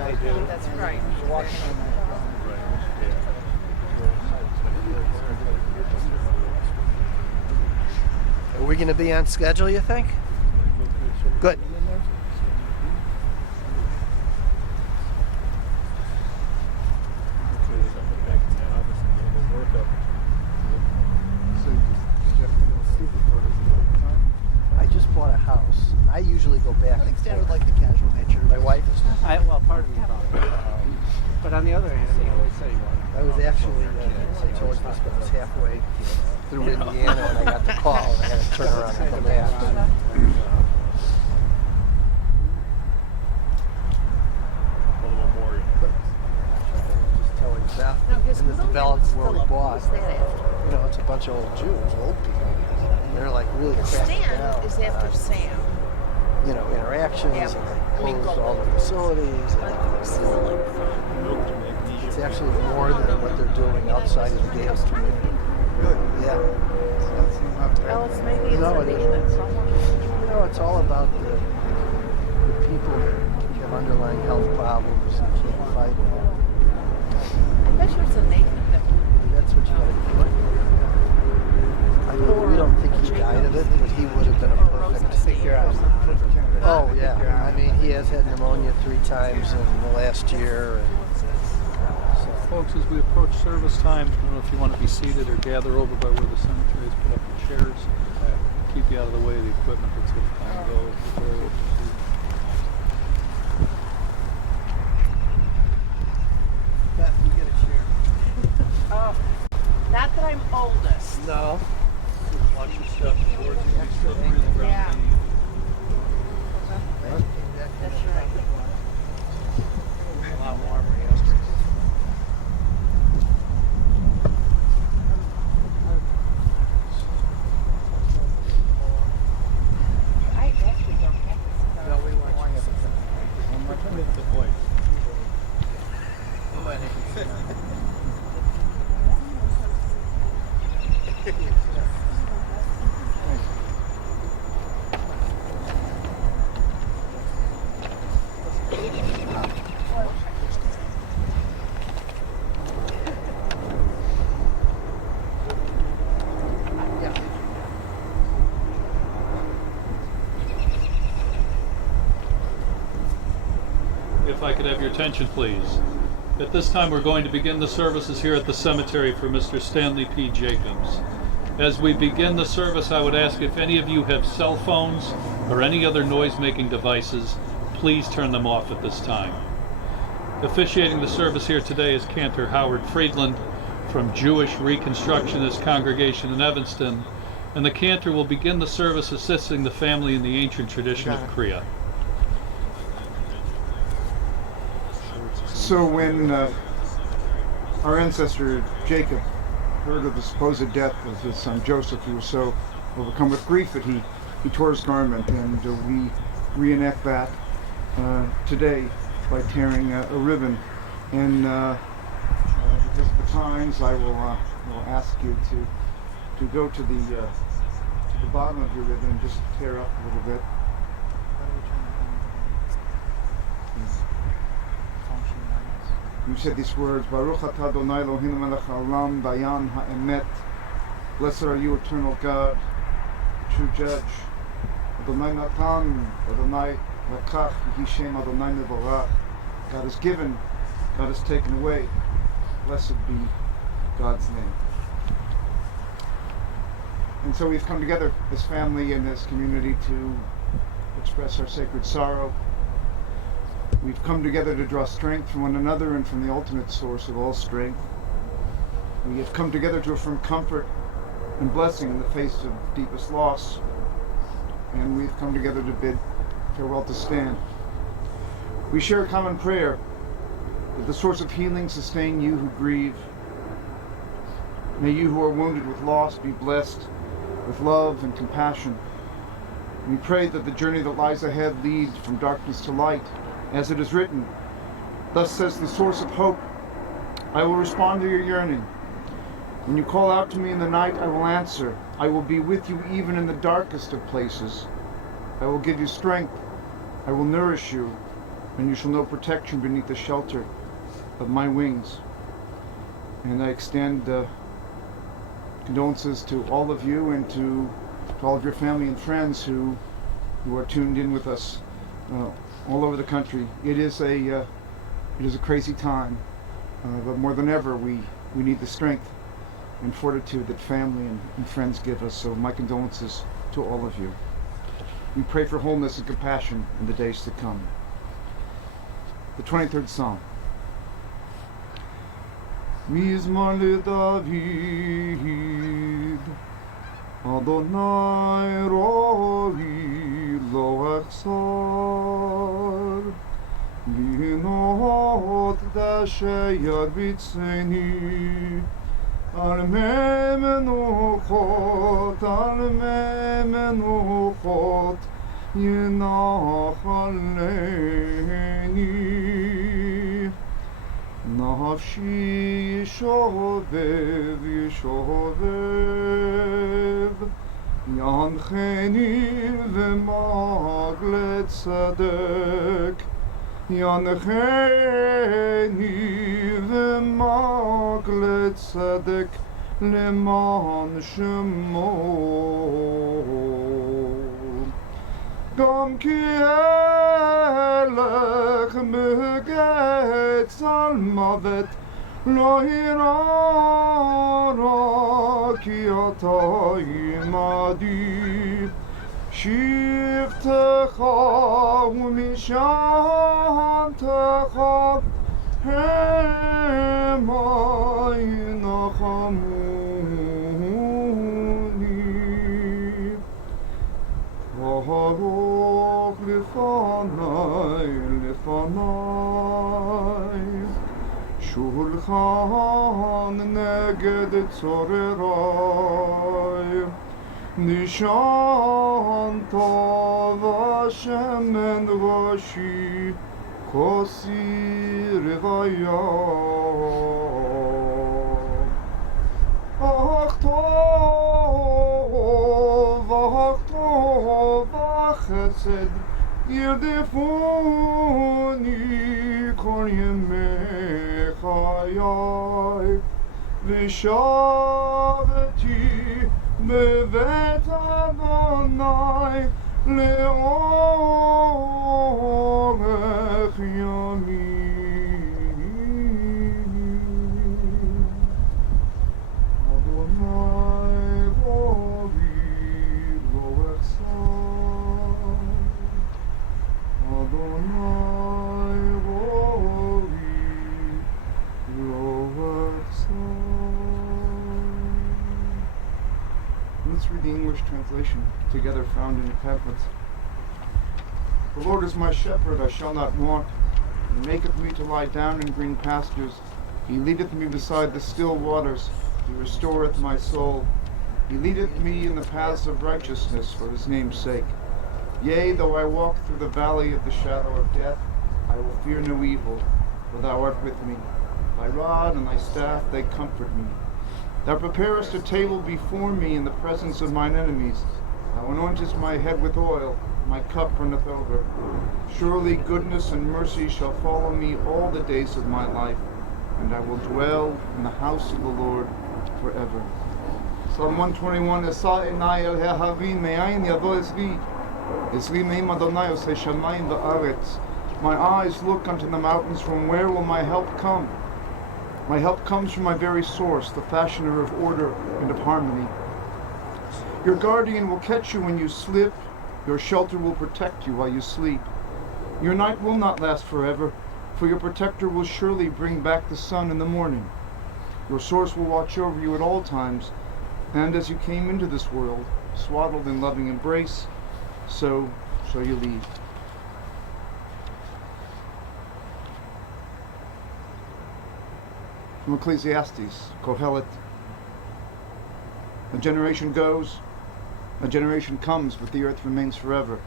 I do. That's right. Are we going to be on schedule, you think? Good. I just bought a house. I usually go back. I think Stan would like the casual nature. My wife is not. Well, part of me probably. But on the other hand, he always said he wanted. I was actually, I told you this, but I was halfway through Indiana and I got the call and I had to turn around and come back. Just telling Beth, in the development where we bought, it's a bunch of old Jews, old people. They're like really cracking down. Stan is after Sam. Interactions and they closed all the facilities. It's actually more than what they're doing outside of the gated community. Good. Yeah. Well, it's maybe No, it it's isn't. It's all about the people that have underlying health problems and can't fight it. I bet you it's a Nathan that That's what you got to do. I mean, we don't think he died of it, but he would have been a perfect. Oh yeah. I mean, he has had pneumonia 3 times in the last year. And Folks, as we approach service time, I don't know if you want to be seated or gather over by where the cemetery is, put up the chairs, keep you out of the way of the equipment that's going to come and go. Beth, you get a chair. Oh, not that I'm oldest. no. Watch your step towards the Yeah. That's right. A lot warmer yesterday. I actually don't have this. No, we want you. If I could have your attention, please. At this time, we're going to begin the services here at the cemetery for Mr. Stanley P. Jacobs. As we begin the service, I would ask if any of you have cell phones or any other noise-making devices, please turn them off at this time. Officiating the service here today is Cantor Howard Friedland from Jewish Reconstructionist Congregation in Evanston, and the cantor will begin the service assisting the family in the ancient tradition of Kriya. So when our ancestor Jacob heard of the supposed death of his son Joseph, he was so overcome with grief that he tore his garment, and we reenact that today by tearing a ribbon. And because of the times, I will ask you to go to the bottom of your ribbon and just tear up a little bit. You said these words, Baruch atah Adonai Eloheinu melech haolam dayan ha'emet. Blessed are you, eternal God, true judge. Adonai natan, Adonai lakach, Yehi Shem Adonai mevorach. God has given, God has taken away. Blessed be God's name. And so we've come together as family and as community to express our sacred sorrow. We've come together to draw strength from one another and from the ultimate source of all strength. We have come together to affirm comfort and blessing in the face of deepest loss. And we've come together to bid farewell to Stan. We share a common prayer that the source of healing sustain you who grieve. May you who are wounded with loss be blessed with love and compassion. We pray that the journey that lies ahead lead from darkness to light, as it is written, thus says the source of hope, I will respond to your yearning. When you call out to me in the night, I will answer. I will be with you even in the darkest of places. I will give you strength. I will nourish you. and you shall know protection beneath the shelter of my wings. And I extend condolences to all of you and to all of your family and friends who are tuned in with us all over the country. It is a crazy time, but more than ever we need the strength and fortitude that family and friends give us. So my condolences to all of you. We pray for wholeness and compassion in the days to come. The 23rd Psalm. Mizmor LeDavid, Adonai roi lo echsar, linot dasher bitzeni, al me menuchot, yenachaleni. Nafshi yishovev, yancheni v'maglet tzedek, yancheni v'maglet tzedek, leman shemo. Gam ki elech begets al mavet, lo hirara ki ata imadi, shivtecha umishantecha, hema yinachamuni. Baruch lefanai, shulchan neged tzorerai, nishan tov Hashem en roshi, kosi revaya. Ach tov chesed yerdefuni kol yemei chayai, v'shaveti bevet Adonai leorech yamim. Adonai roi lo echsar, Adonai roi lo echsar. Let's read the English translation together, found in the pamphlets. The Lord is my shepherd, I shall not want. He maketh me to lie down in green pastures. He leadeth me beside the still waters. He restoreth my soul. He leadeth me in the paths of righteousness for his name's sake. Yea, though I walk through the valley of the shadow of death, I will fear no evil, for thou art with me. Thy rod and thy staff, they comfort me. Thou preparest a table before me in the presence of mine enemies. Thou anointest my head with oil, my cup runneth over. Surely goodness and mercy shall follow me all the days of my life, and I will dwell in the house of the Lord forever. Psalm 121, Esa enai el hahavim, me'ayin yavo esri. Esri me'im Adonai osei shamayim va'aretz. My eyes look unto the mountains, from where will my help come? My help comes from my very source, the fashioner of order and of harmony. Your guardian will catch you when you slip. Your shelter will protect you while you sleep. Your night will not last forever, for your protector will surely bring back the sun in the morning. Your source will watch over you at all times, and as you came into this world, swaddled in loving embrace, so shall you leave. From Ecclesiastes, Kohelet. A generation goes, a generation comes, but the earth remains forever.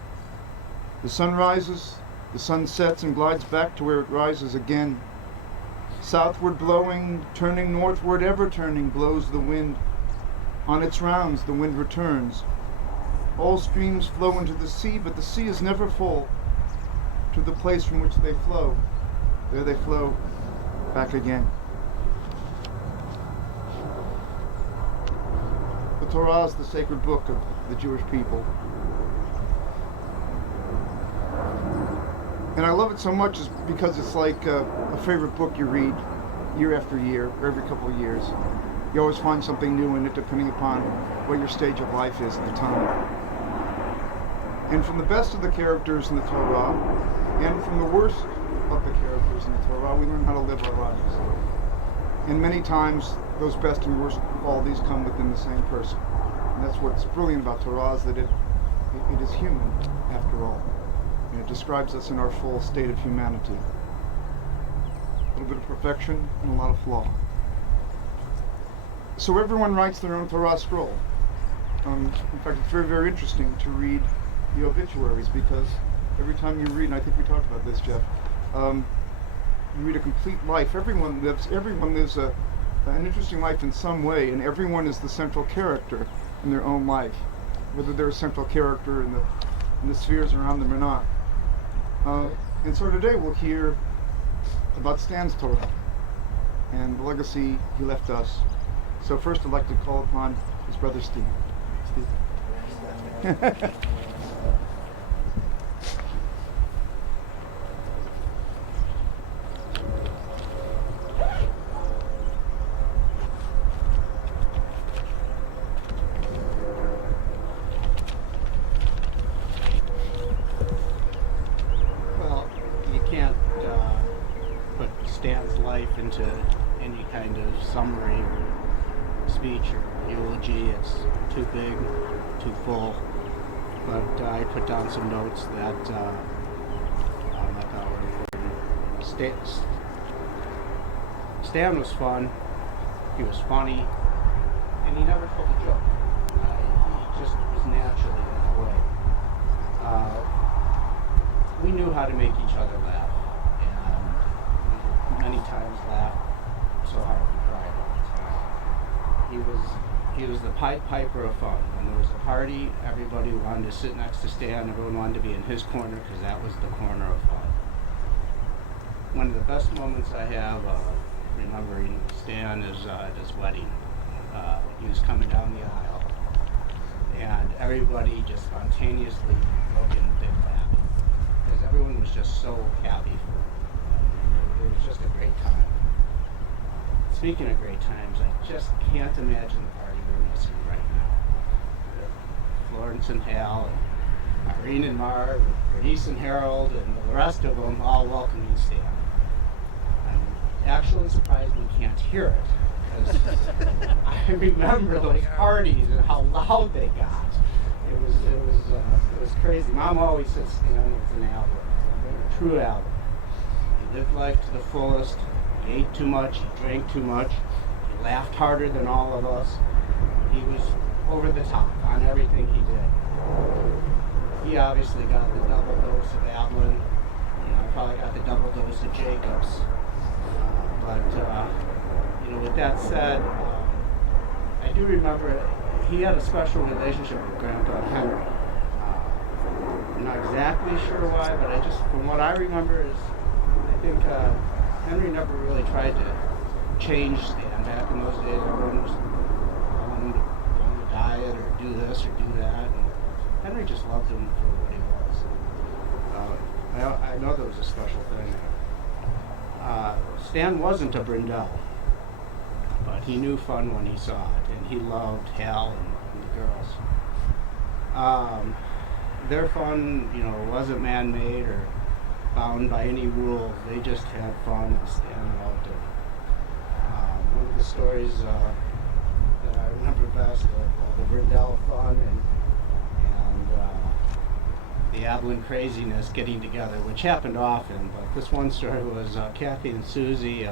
The sun rises, the sun sets and glides back to where it rises again. Southward blowing, turning northward, ever turning, blows the wind. On its rounds the wind returns. All streams flow into the sea, but the sea is never full. to the place from which they flow. There they flow back again. The Torah is the sacred book of the Jewish people. And I love it so much is because it's like a favorite book you read year after year, or every couple of years. You always find something new in it depending upon what your stage of life is at the time. And from the best of the characters in the Torah, and from the worst of the characters in the Torah, we learn how to live our lives. And many times, those best and worst qualities come within the same person. And that's what's brilliant about Torah, is that it is human, after all. And it describes us in our full state of humanity. A little bit of perfection and a lot of flaw. So everyone writes their own Torah scroll. In fact, it's very, very interesting to read the obituaries, because every time you read, and I think we talked about this, Jeff, you read a complete life. Everyone lives an interesting life in some way, and everyone is the central character in their own life, whether they're a central character in the spheres around them or not. And so today we'll hear about Stan's Torah and the legacy he left us. So first I'd like to call upon his brother Steve. Steve. Well, you can't put Stan's life into any kind of summary or speech or eulogy. It's too big, too full. But I put down some notes that I thought were important. Stan was fun. He was funny, and he never told a joke. He just was naturally that way. We knew how to make each other laugh, and we many times laughed so hard we cried all the time. He was the Pied Piper of fun. When there was a party, everybody wanted to sit next to Stan. Everyone wanted to be in his corner because that was the corner of fun. One of the best moments I have remembering Stan is at his wedding. He was coming down the aisle, and everybody just spontaneously broke into big laughing because everyone was just so happy for him. It was just a great time. Speaking of great times, I just can't imagine the party we're missing right now. Florence and Hal, and Irene and Marv, and Bernice and Harold, and the rest of them all welcoming Stan. I'm actually surprised we can't hear it, because I remember those parties and how loud they got. It was crazy. Mom always said Stan was an album, a true album. He lived life to the fullest. He ate too much, he drank too much, he laughed harder than all of us. He was over the top on everything he did. He obviously got the double dose of Ablin. I probably got the double dose of Jacobs. With that said, I do remember he had a special relationship with Grandpa Henry. I'm not exactly sure why, but from what I remember is, I think Henry never really tried to change Stan. Back in those days, everyone was on the diet or do this or do that. And Henry just loved him for what he was. I know there was a special thing. Stan wasn't a Brindle, but he knew fun when he saw it, and he loved Hal and the girls. Their fun, wasn't man-made or bound by any rules. They just had fun, and Stan loved it. One of the stories that I remember best of the Brindle fun and the Ablin craziness getting together, which happened often, but this one story was Kathy and Susie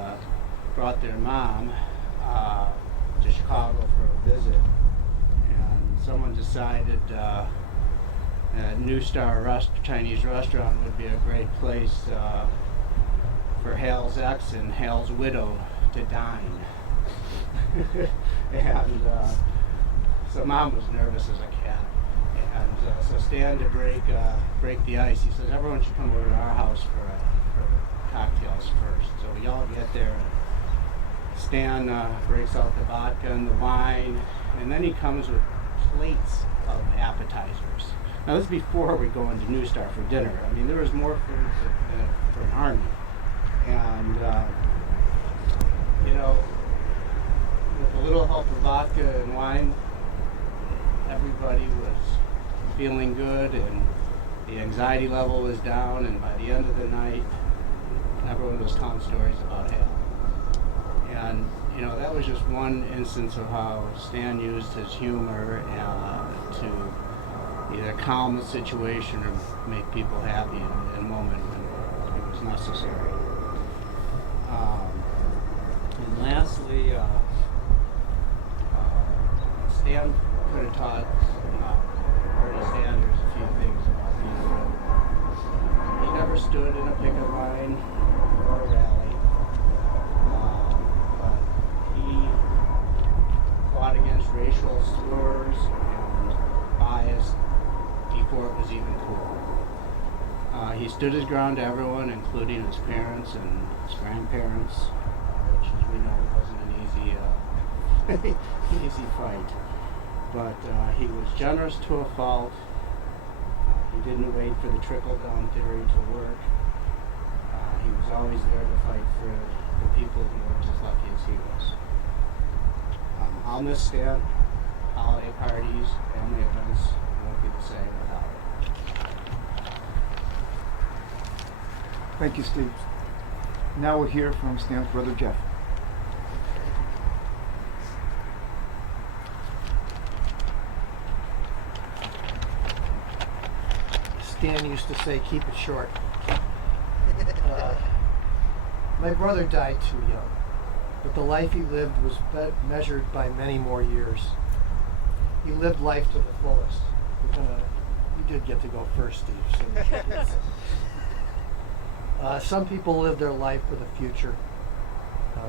brought their mom to Chicago for a visit, and someone decided New Star Chinese restaurant would be a great place for Hal's ex and Hal's widow to dine. And so Mom was nervous as a cat, and So Stan, to break the ice, he says everyone should come over to our house for cocktails first. So we all get there, and Stan breaks out the vodka and the wine, and then he comes with plates of appetizers. Now this is before we go into New Star for dinner. I mean, there was more food for an army, and you know, with a little help of vodka and wine, everybody was feeling good, and the anxiety level was down, and by the end of the night, everyone was telling stories about Hal. And you know, that was just one instance of how Stan used his humor to either calm the situation or make people happy in a moment when it was necessary. And lastly, Stan could have taught Bernie Sanders a few things about being good. He never stood in a picket line or a rally, but he fought against racial slurs and bias before it was even cool. He stood his ground to everyone, including his parents and his grandparents, which, as we know, wasn't an easy fight. But he was generous to a fault. He didn't wait for the trickle-down theory to work. He was always there to fight for the people who were as lucky as he was. I'll miss Stan. Holiday parties, family events won't be the same without it. Thank you, Steve. Now we'll hear from Stan's brother, Jeff. Stan used to say, keep it short. My brother died too young, but the life he lived was measured by many more years. He lived life to the fullest. You did get to go first, Steve. So. Some people live their life for the future,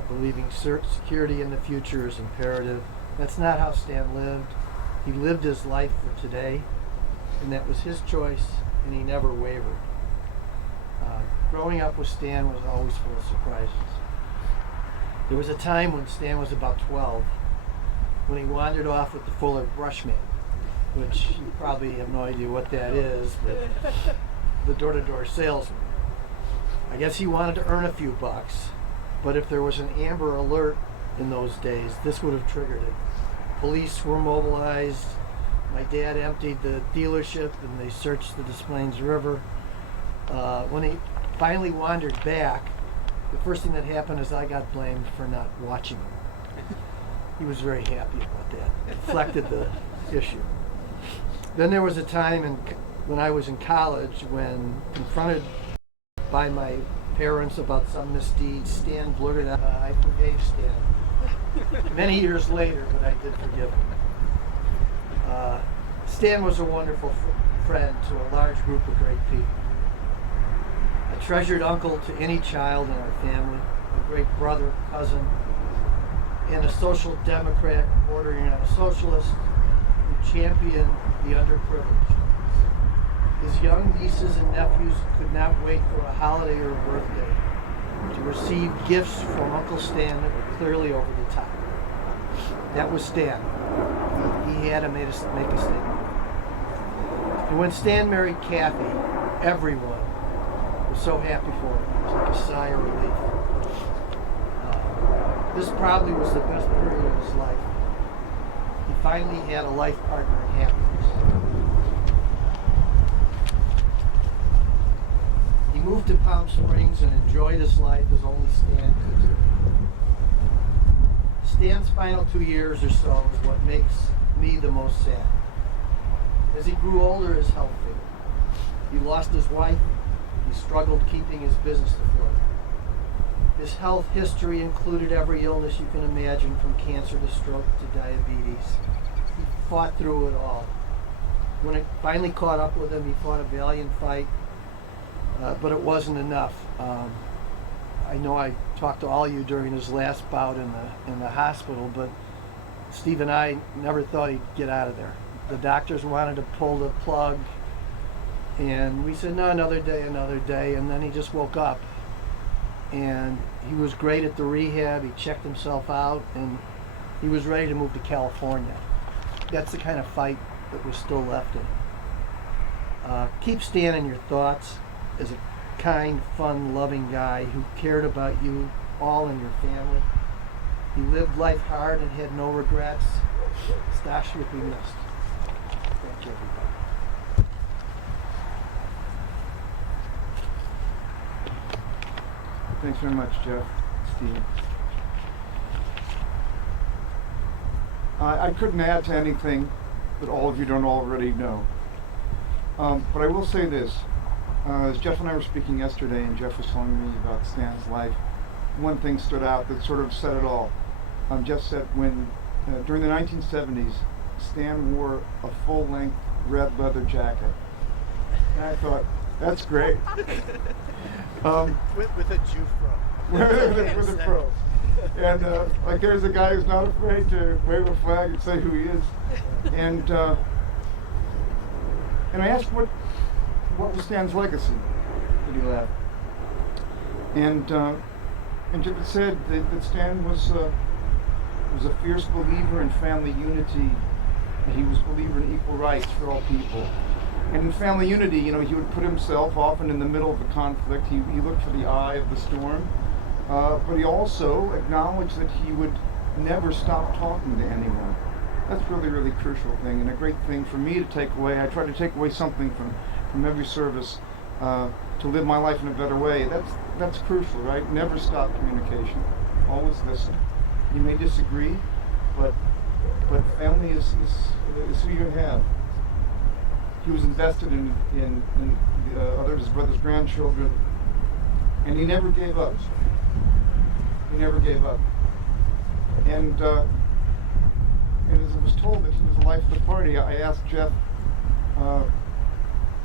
believing security in the future is imperative. That's not how Stan lived. He lived his life for today, and that was his choice, and he never wavered. Growing up with Stan was always full of surprises. There was a time when Stan was about 12, when he wandered off with the Fuller Brushman, which you probably have no idea what that is, but the door-to-door salesman. I guess he wanted to earn a few bucks, but if there was an Amber Alert in those days, this would have triggered it. Police were mobilized. My dad emptied the dealership and they searched the Des Plaines River. When he finally wandered back, the first thing that happened is I got blamed for not watching him. He was very happy about that. It deflected the issue. Then there was a time when I was in college when, confronted by my parents about some misdeeds, Stan blurted out, I forgave Stan. Many years later, but I did forgive him. Stan was a wonderful friend to a large group of great people. A treasured uncle to any child in our family, a great brother, cousin, and a social democrat bordering on a socialist who championed the underprivileged. His young nieces and nephews could not wait for a holiday or a birthday to receive gifts from Uncle Stan that were clearly over the top. That was Stan. He had to make a statement. And when Stan married Kathy, everyone was so happy for him. It was like a sigh of relief. This probably was the best period of his life. He finally had a life partner in happiness. He moved to Palm Springs and enjoyed his life as only Stan could do. Stan's final 2 years or so is what makes me the most sad. As he grew older, his health failed. He lost his wife. He struggled keeping his business afloat. His health history included every illness you can imagine, from cancer to stroke to diabetes. He fought through it all. When it finally caught up with him, he fought a valiant fight, but it wasn't enough. I know I talked to all of you during his last bout in the hospital, but Steve and I never thought he'd get out of there. the doctors wanted to pull the plug, and we said, no, another day, and then he just woke up. And he was great at the rehab. He checked himself out, and he was ready to move to California. That's the kind of fight that was still left in him. Keep Stan in your thoughts as a kind, fun, loving guy who cared about you all and your family. He lived life hard and had no regrets. Stash would be missed. Thank you, everybody. Thanks very much, Jeff, Steve. I couldn't add to anything that all of you don't already know. But I will say this. As Jeff and I were speaking yesterday, and Jeff was telling me about Stan's life, one thing stood out that sort of said it all. Jeff said when, during the 1970s, Stan wore a full-length red leather jacket. And I thought, that's great. With a Jew fro. with a fro. And like there's a guy who's not afraid to wave a flag and say who he is. And I asked what was Stan's legacy that he left. And Jeff said that Stan was a fierce believer in family unity. He was a believer in equal rights for all people. And in family unity, he would put himself often in the middle of the conflict. He looked for the eye of the storm. But he also acknowledged that he would never stop talking to anyone. That's really, really crucial thing, and a great thing for me to take away. I try to take away something from every service to live my life in a better way. That's crucial, right? Never stop communication. Always listen. You may disagree, but family is who you have. He was invested in his brother's grandchildren, and he never gave up. He never gave up. And as I was told that he was the life of the party, I asked Jeff,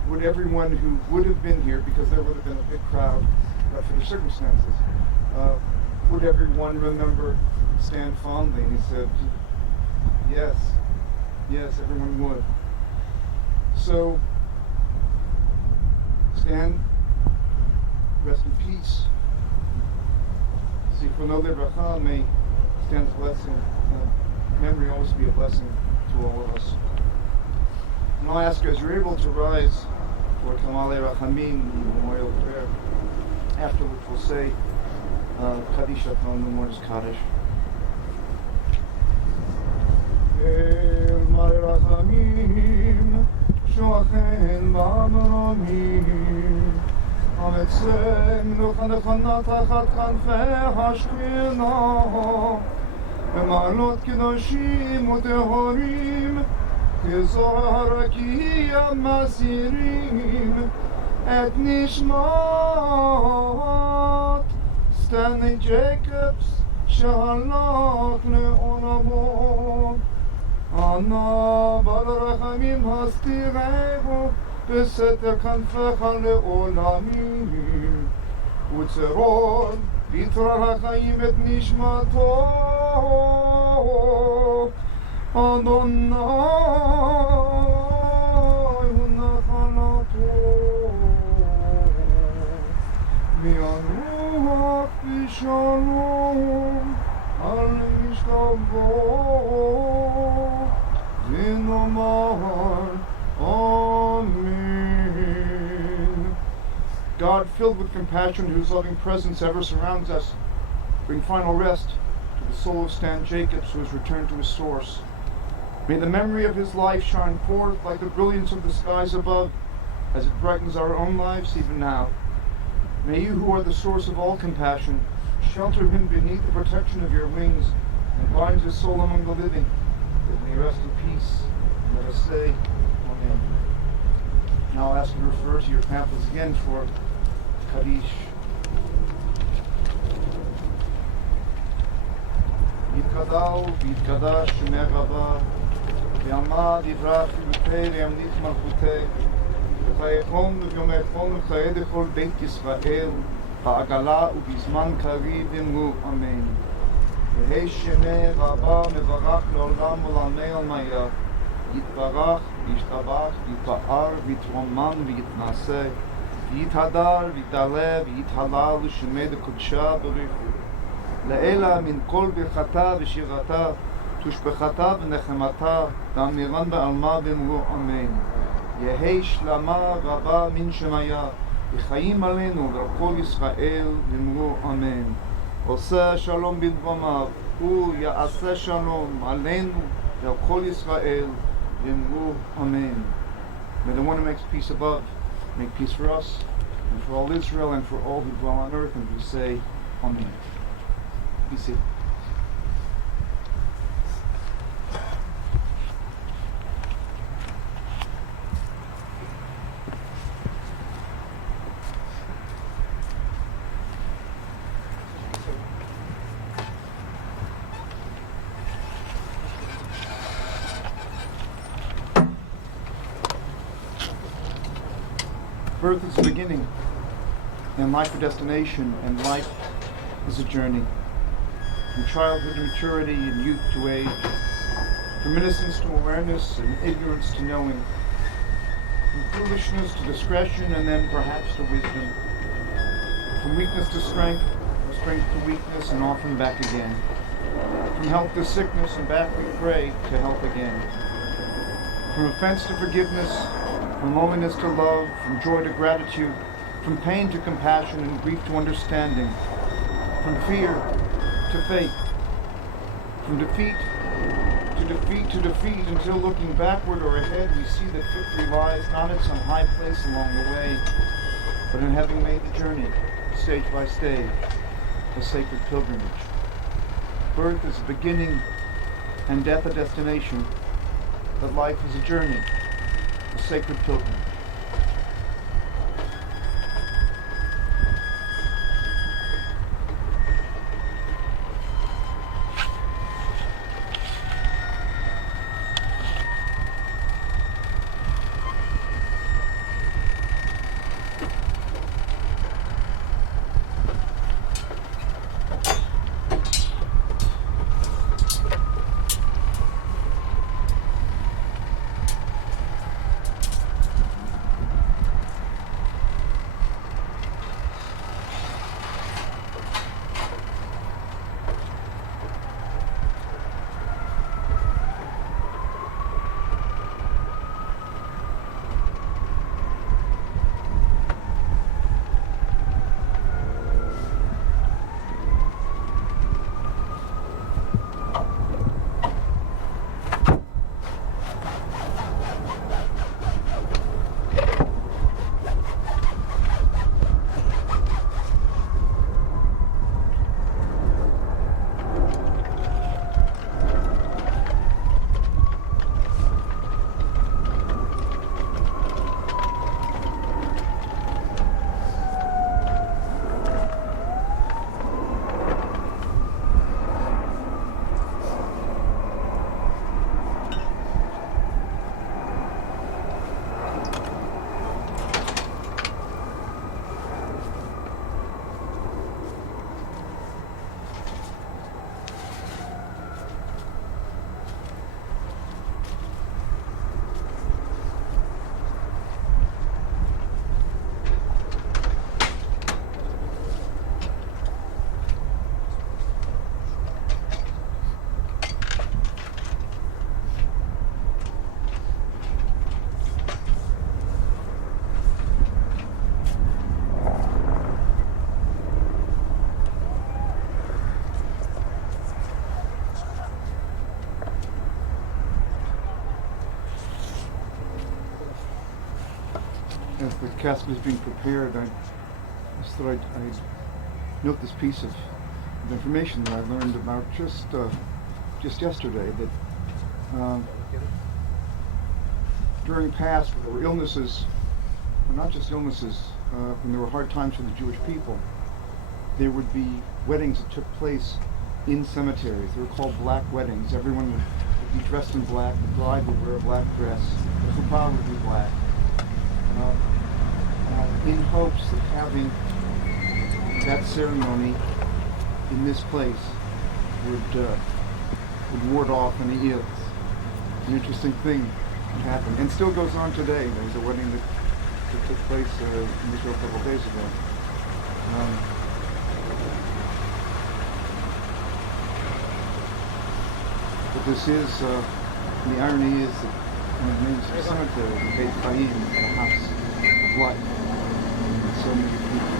would everyone who would have been here, because there would have been a big crowd for the circumstances, would everyone remember Stan fondly? And he said, yes, everyone would. So, Stan, rest in peace. May Stan's blessing, memory always be a blessing to all of us. And I'll ask you, as you're able to rise for Kamale Rachamim, the memorial prayer, after which we'll say Kaddish Aton, the Mortis Kaddish. El Mare Rachamim, Shoachen Ba'amramim, Ametzenu Chanechana Tachat Kanfei HaShchina, Be'malot Kedoshim U'Tehorim, Kezohar Rakia Masirim, Et Nishmat Stanley Jacobs, Shalach Le'olamo, Ana Ba'arachamim Hastirehu, בסתר כנפיך לעולמים, וצרור ביתר החיים את נשמתו, אדוני הוא נחלתו, וינוח בשלום על משכבו, ונאמר Amen. God, filled with compassion, whose loving presence ever surrounds us, bring final rest to the soul of Stan Jacobs, who has returned to his source. May the memory of his life shine forth like the brilliance of the skies above, as it brightens our own lives even now. May you, who are the source of all compassion, shelter him beneath the protection of your wings and bind his soul among the living, that he may rest in peace. Let us say, now I'll ask you to refer to your pamphlets again for Kaddish. Yitkadal v'yitkadash shemeh rabba, v'yamad yivrach v'yutei v'yamlit malchutei, v'chayechom v'yomechom v'chayei dechol beit Yisrael, ha'agala u'bizman kariv imru amen. V'hei shemeh rabba mevarach le'olam u'lamei almayah, יתברך, וישתבח, ויתפאר, ויתרומן, ויתנשא, ויתהדר, ויתעלה, ויתהלל לשמי דקודשה בריחו. לאלה מן כל ברכתה ושירתה, תושבחתה ונחמתה, ואמירן בעלמה ואמרו אמן. יהי שלמה רבה מן שמיה, וחיים עלינו ועל כל ישראל, ואמרו אמן. עושה שלום בדבמיו, הוא יעשה שלום עלינו ועל כל ישראל, ואמרו אמן. May the one who makes peace above make peace for us, and for all Israel, and for all who dwell on earth, and we say amen. Be seated. Birth is a beginning, and life a destination, and life is a journey. From childhood to maturity, and youth to age, from innocence to awareness, and ignorance to knowing, from foolishness to discretion, and then perhaps to wisdom, from weakness to strength, from strength to weakness, and often back again, from health to sickness, and back we pray to health again, from offense to forgiveness, from loneliness to love, from joy to gratitude, from pain to compassion, and grief to understanding, from fear to faith, from defeat to defeat to defeat, until looking backward or ahead we see that victory lies not in some high place along the way, but in having made the journey, stage by stage, a sacred pilgrimage. Birth is a beginning and death a destination, but life is a journey, a sacred pilgrimage. As the casket is being prepared, I just thought I'd note this piece of information that I learned about just yesterday, that during past, when there were illnesses, well, not just illnesses, when there were hard times for the Jewish people, there would be weddings that took place in cemeteries. They were called black weddings. Everyone would be dressed in black. The bride would wear a black dress. The chuppah would be black. In hopes of having that ceremony in this place would ward off any ills. an interesting thing that happened, and still goes on today. There's a wedding that took place in Israel a couple of days ago. But this is, the irony is that one of the names of the cemetery is Beit Chaim, the house of life. And so many people.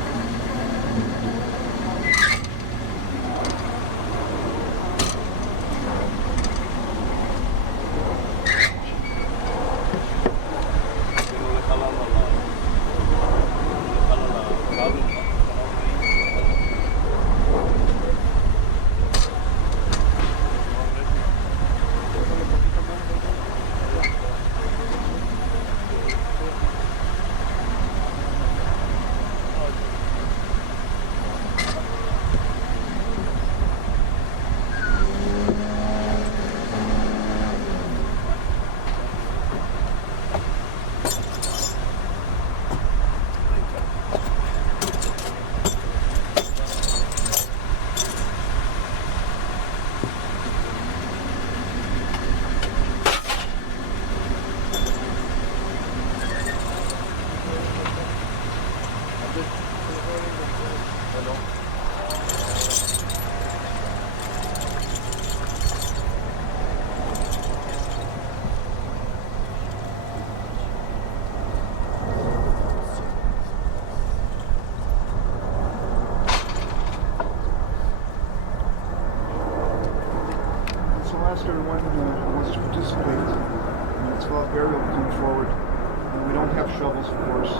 Everyone who wants to participate in its love burial will come forward. And we don't have shovels, of course,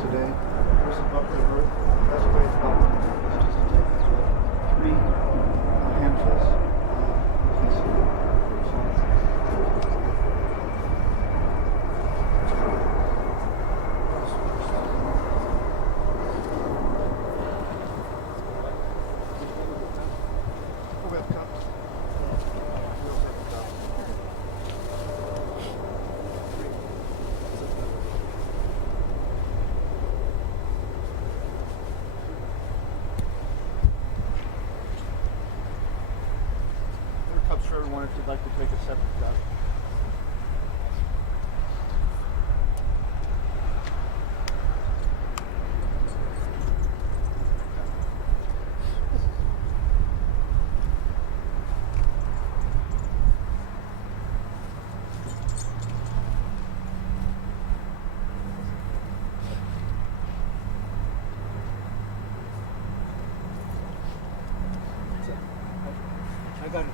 today. There's a bucket of earth. That's the way it's about. It's just to take 3 handfuls. For everyone, if you'd like to take a separate cup. I got it.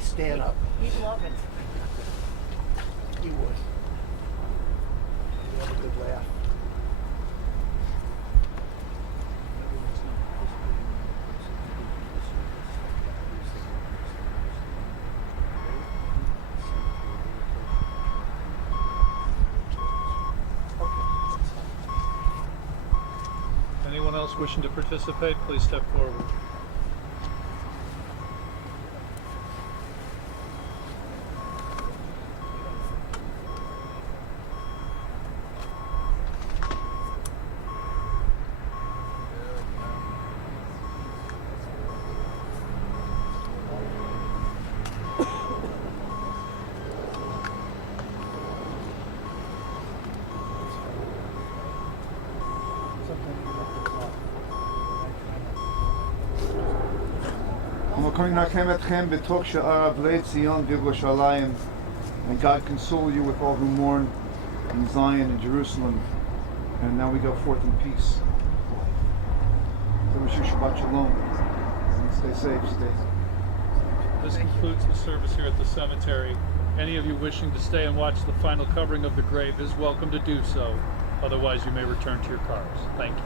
Stand up. He'd love it. He would. He'd have a good laugh. Anyone else wishing to participate, please step forward. And God console you with all who mourn in Zion and Jerusalem. And now we go forth in peace. So wish you Shabbat Shalom. And stay safe, stay. This concludes the service here at the cemetery. Any of you wishing to stay and watch the final covering of the grave is welcome to do so. Otherwise, you may return to your cars. Thank you.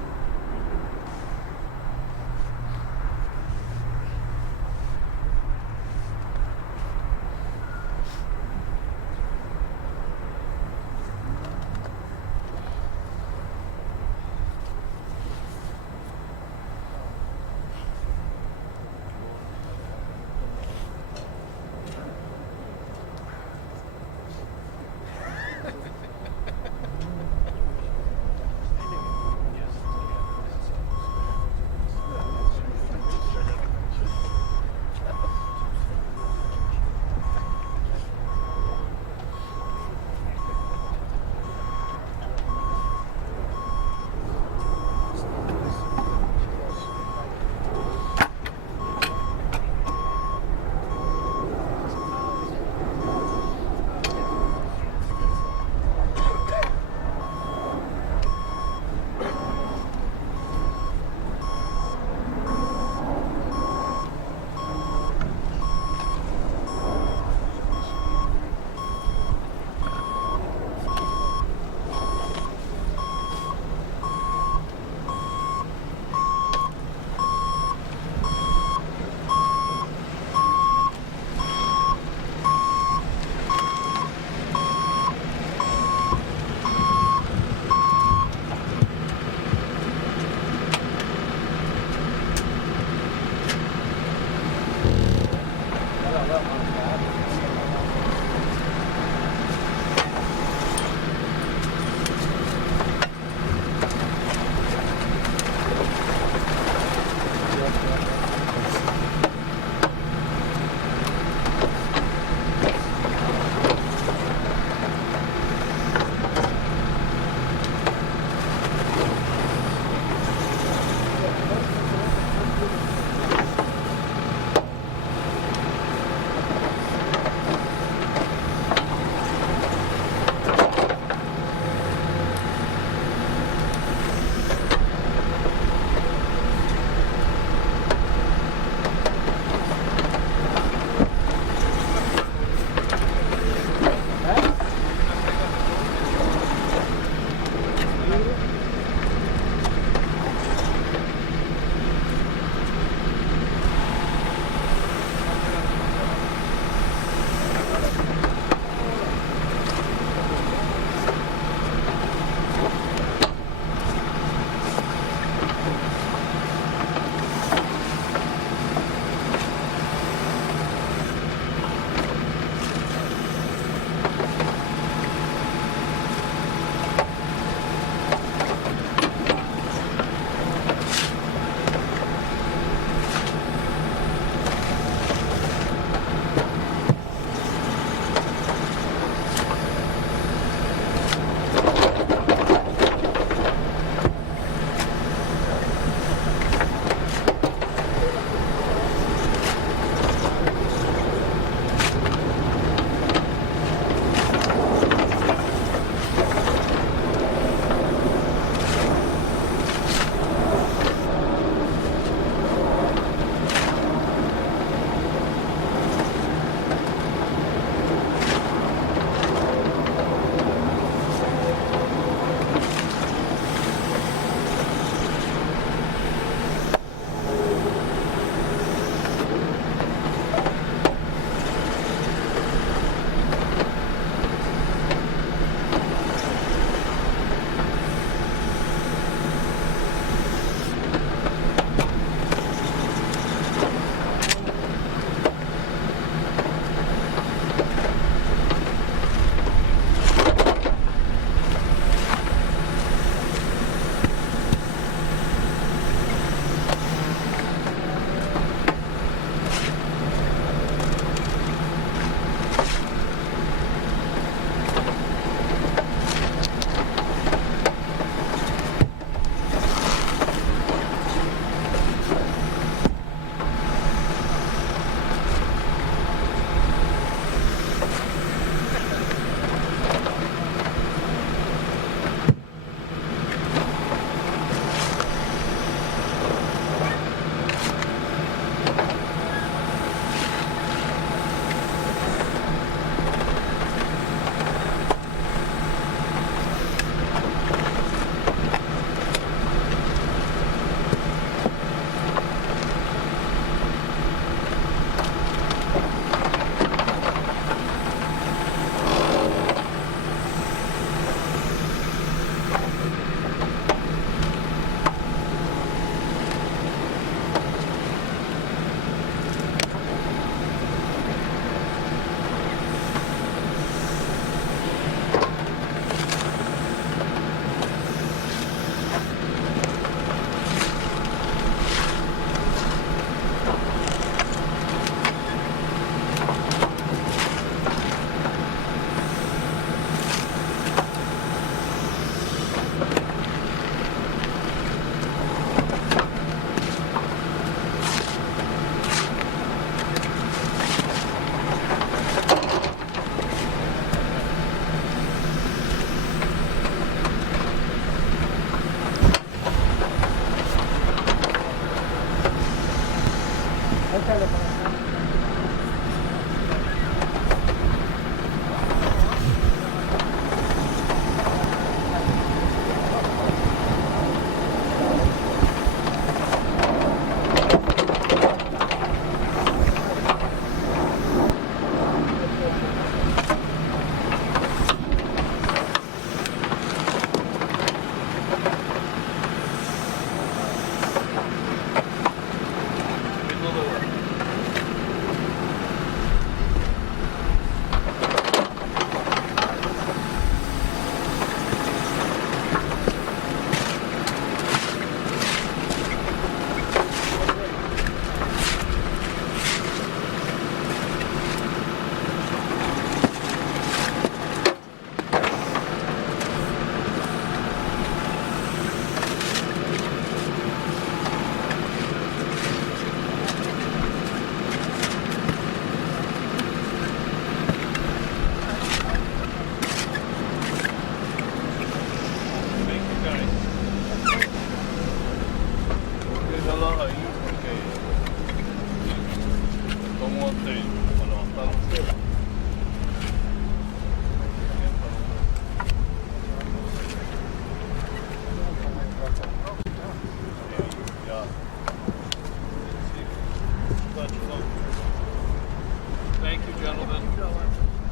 Thank you, gentlemen.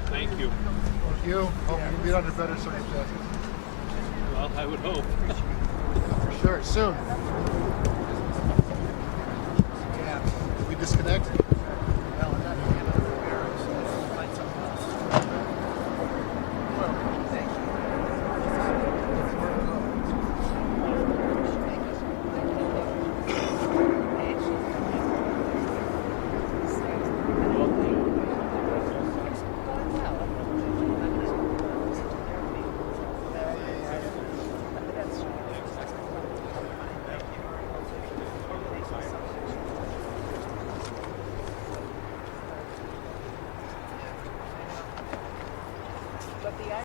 Thank you. Thank you. Hope you can be under better circumstances. Well, I would hope. For sure. Soon. Yeah. Did we disconnect?